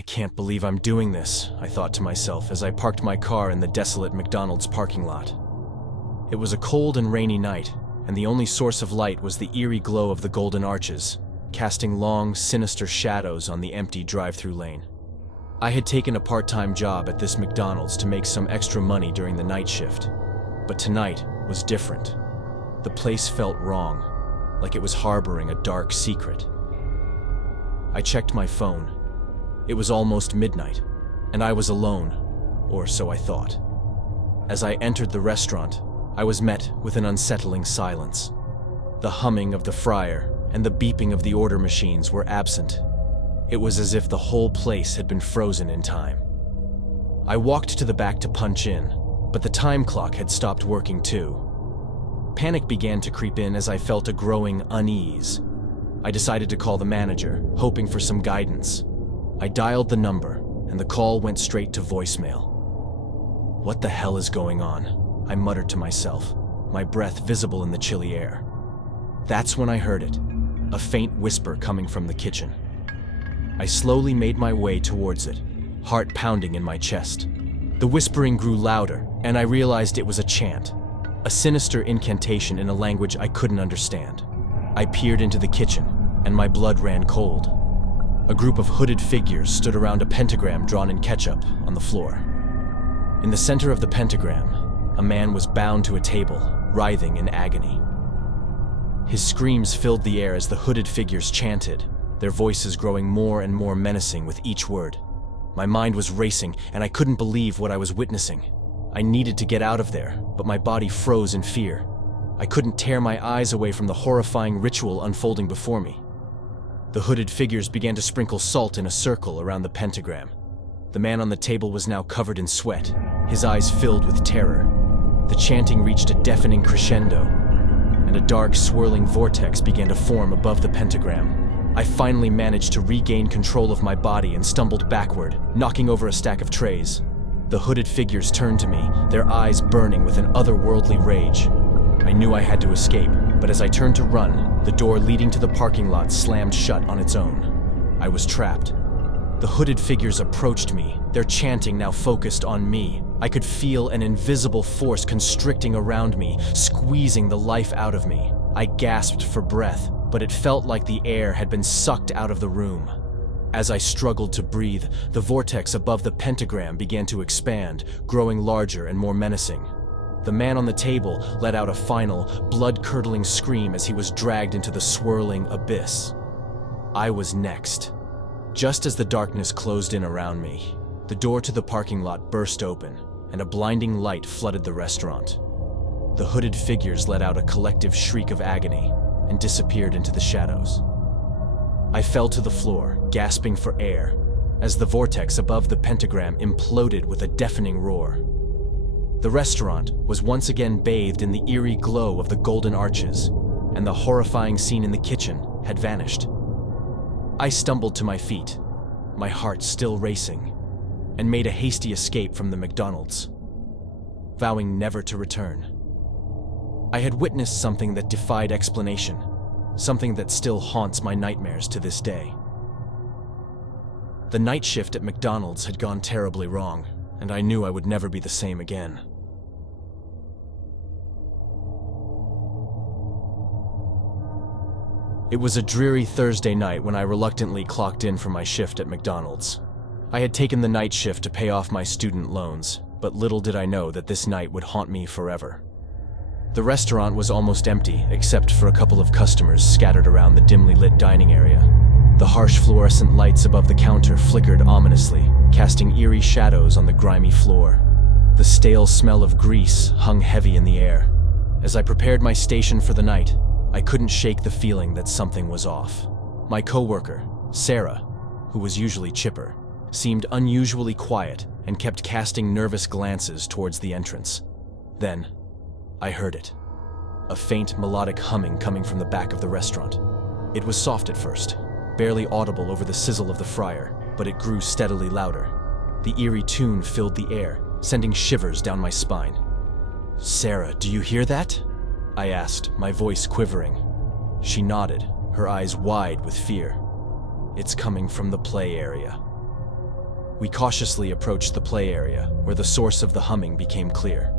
I can't believe I'm doing this, I thought to myself as I parked my car in the desolate McDonald's parking lot. It was a cold and rainy night, and the only source of light was the eerie glow of the golden arches, casting long, sinister shadows on the empty drive-thru lane. I had taken a part-time job at this McDonald's to make some extra money during the night shift, but tonight was different. The place felt wrong, like it was harboring a dark secret. I checked my phone. It was almost midnight, and I was alone, or so I thought. As I entered the restaurant, I was met with an unsettling silence. The humming of the fryer and the beeping of the order machines were absent. It was as if the whole place had been frozen in time. I walked to the back to punch in, but the time clock had stopped working too. Panic began to creep in as I felt a growing unease. I decided to call the manager, hoping for some guidance. I dialed the number, and the call went straight to voicemail. What the hell is going on? I muttered to myself, my breath visible in the chilly air. That's when I heard it, a faint whisper coming from the kitchen. I slowly made my way towards it, heart pounding in my chest. The whispering grew louder, and I realized it was a chant, a sinister incantation in a language I couldn't understand. I peered into the kitchen, and my blood ran cold. A group of hooded figures stood around a pentagram drawn in ketchup on the floor. In the center of the pentagram, a man was bound to a table, writhing in agony. His screams filled the air as the hooded figures chanted, their voices growing more and more menacing with each word. My mind was racing, and I couldn't believe what I was witnessing. I needed to get out of there, but my body froze in fear. I couldn't tear my eyes away from the horrifying ritual unfolding before me. The hooded figures began to sprinkle salt in a circle around the pentagram. The man on the table was now covered in sweat, his eyes filled with terror. The chanting reached a deafening crescendo, and a dark, swirling vortex began to form above the pentagram. I finally managed to regain control of my body and stumbled backward, knocking over a stack of trays. The hooded figures turned to me, their eyes burning with an otherworldly rage. I knew I had to escape, but as I turned to run, the door leading to the parking lot slammed shut on its own. I was trapped. The hooded figures approached me, their chanting now focused on me. I could feel an invisible force constricting around me, squeezing the life out of me. I gasped for breath, but it felt like the air had been sucked out of the room. As I struggled to breathe, the vortex above the pentagram began to expand, growing larger and more menacing. The man on the table let out a final, blood-curdling scream as he was dragged into the swirling abyss. I was next. Just as the darkness closed in around me, the door to the parking lot burst open, and a blinding light flooded the restaurant. The hooded figures let out a collective shriek of agony and disappeared into the shadows. I fell to the floor, gasping for air, as the vortex above the pentagram imploded with a deafening roar. The restaurant was once again bathed in the eerie glow of the golden arches, and the horrifying scene in the kitchen had vanished. I stumbled to my feet, my heart still racing, and made a hasty escape from the McDonald's, vowing never to return. I had witnessed something that defied explanation, something that still haunts my nightmares to this day. The night shift at McDonald's had gone terribly wrong, and I knew I would never be the same again. It was a dreary Thursday night when I reluctantly clocked in for my shift at McDonald's. I had taken the night shift to pay off my student loans, but little did I know that this night would haunt me forever. The restaurant was almost empty, except for a couple of customers scattered around the dimly lit dining area. The harsh fluorescent lights above the counter flickered ominously, casting eerie shadows on the grimy floor. The stale smell of grease hung heavy in the air. As I prepared my station for the night, I couldn't shake the feeling that something was off. My coworker, Sarah, who was usually chipper, seemed unusually quiet and kept casting nervous glances towards the entrance. Then, I heard it. A faint melodic humming coming from the back of the restaurant. It was soft at first, barely audible over the sizzle of the fryer, but it grew steadily louder. The eerie tune filled the air, sending shivers down my spine. "Sarah, do you hear that?" I asked, my voice quivering. She nodded, her eyes wide with fear. "It's coming from the play area." We cautiously approached the play area, where the source of the humming became clear.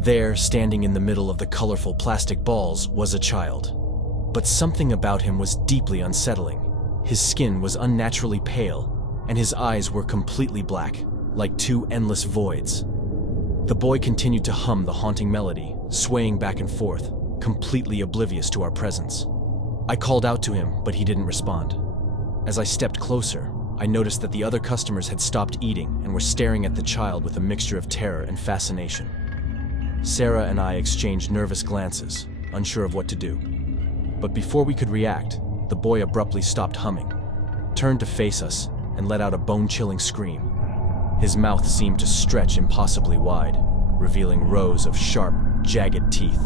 There, standing in the middle of the colorful plastic balls, was a child. But something about him was deeply unsettling. His skin was unnaturally pale, and his eyes were completely black, like two endless voids. The boy continued to hum the haunting melody, swaying back and forth, completely oblivious to our presence. I called out to him, but he didn't respond. As I stepped closer, I noticed that the other customers had stopped eating and were staring at the child with a mixture of terror and fascination. Sarah and I exchanged nervous glances, unsure of what to do. But before we could react, the boy abruptly stopped humming, turned to face us, and let out a bone-chilling scream. His mouth seemed to stretch impossibly wide, revealing rows of sharp, jagged teeth.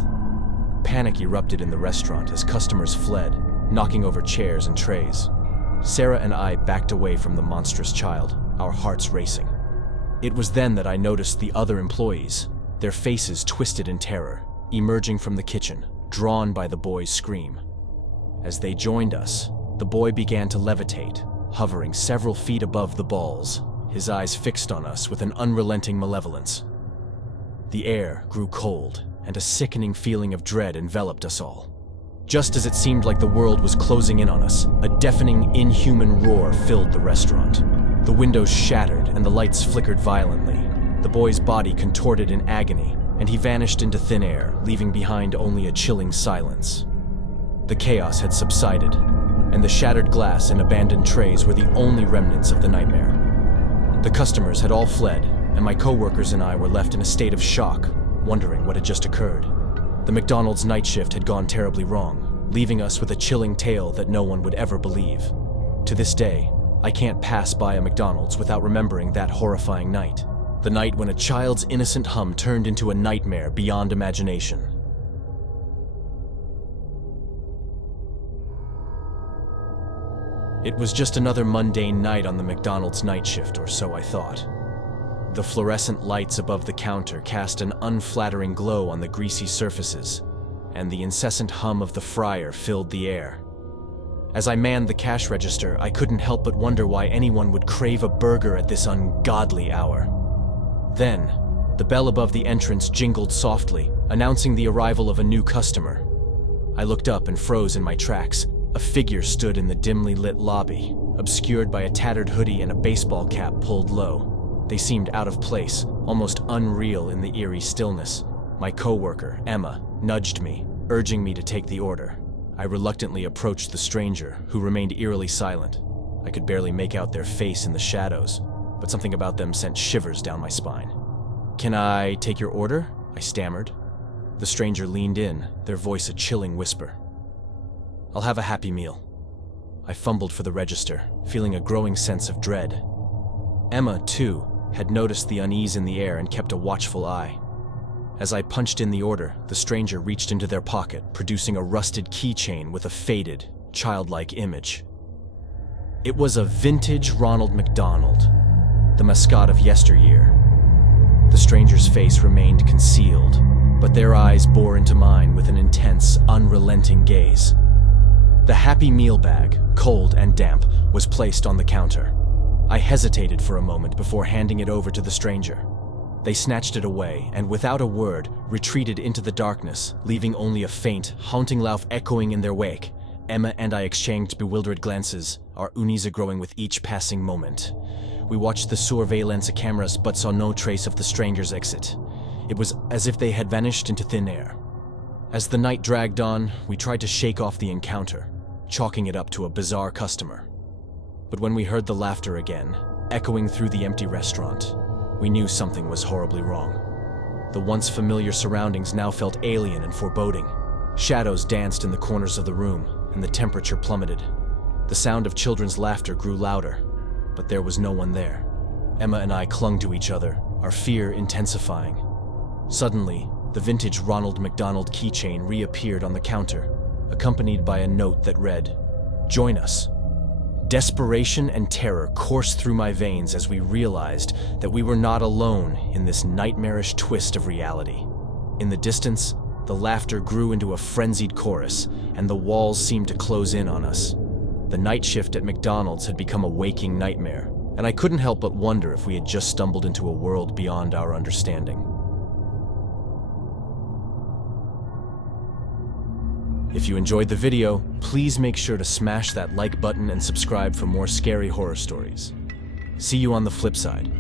Panic erupted in the restaurant as customers fled, knocking over chairs and trays. Sarah and I backed away from the monstrous child, our hearts racing. It was then that I noticed the other employees, their faces twisted in terror, emerging from the kitchen, drawn by the boy's scream. As they joined us, the boy began to levitate, hovering several feet above the balls, his eyes fixed on us with an unrelenting malevolence. The air grew cold, and a sickening feeling of dread enveloped us all. Just as it seemed like the world was closing in on us, a deafening, inhuman roar filled the restaurant. The windows shattered and the lights flickered violently. The boy's body contorted in agony, and he vanished into thin air, leaving behind only a chilling silence. The chaos had subsided, and the shattered glass and abandoned trays were the only remnants of the nightmare. The customers had all fled, and my coworkers and I were left in a state of shock, wondering what had just occurred. The McDonald's night shift had gone terribly wrong, leaving us with a chilling tale that no one would ever believe. To this day, I can't pass by a McDonald's without remembering that horrifying night. The night when a child's innocent hum turned into a nightmare beyond imagination. It was just another mundane night on the McDonald's night shift, or so I thought. The fluorescent lights above the counter cast an unflattering glow on the greasy surfaces, and the incessant hum of the fryer filled the air. As I manned the cash register, I couldn't help but wonder why anyone would crave a burger at this ungodly hour. Then, the bell above the entrance jingled softly, announcing the arrival of a new customer. I looked up and froze in my tracks. A figure stood in the dimly lit lobby, obscured by a tattered hoodie and a baseball cap pulled low. They seemed out of place, almost unreal in the eerie stillness. My coworker, Emma, nudged me, urging me to take the order. I reluctantly approached the stranger, who remained eerily silent. I could barely make out their face in the shadows, but something about them sent shivers down my spine. "Can I take your order?" I stammered. The stranger leaned in, their voice a chilling whisper. "I'll have a Happy Meal." I fumbled for the register, feeling a growing sense of dread. Emma, too, had noticed the unease in the air and kept a watchful eye. As I punched in the order, the stranger reached into their pocket, producing a rusted keychain with a faded, childlike image. It was a vintage Ronald McDonald, the mascot of yesteryear. The stranger's face remained concealed, but their eyes bore into mine with an intense, unrelenting gaze. The Happy Meal bag, cold and damp, was placed on the counter. I hesitated for a moment before handing it over to the stranger. They snatched it away and, without a word, retreated into the darkness, leaving only a faint, haunting laugh echoing in their wake. Emma and I exchanged bewildered glances, our unease growing with each passing moment. We watched the surveillance cameras but saw no trace of the stranger's exit. It was as if they had vanished into thin air. As the night dragged on, we tried to shake off the encounter, chalking it up to a bizarre customer. But when we heard the laughter again, echoing through the empty restaurant, we knew something was horribly wrong. The once familiar surroundings now felt alien and foreboding. Shadows danced in the corners of the room, and the temperature plummeted. The sound of children's laughter grew louder, but there was no one there. Emma and I clung to each other, our fear intensifying. Suddenly, the vintage Ronald McDonald keychain reappeared on the counter, accompanied by a note that read, "Join us." Desperation and terror coursed through my veins as we realized that we were not alone in this nightmarish twist of reality. In the distance, the laughter grew into a frenzied chorus, and the walls seemed to close in on us. The night shift at McDonald's had become a waking nightmare, and I couldn't help but wonder if we had just stumbled into a world beyond our understanding. If you enjoyed the video, please make sure to smash that like button and subscribe for more scary horror stories. See you on the flip side.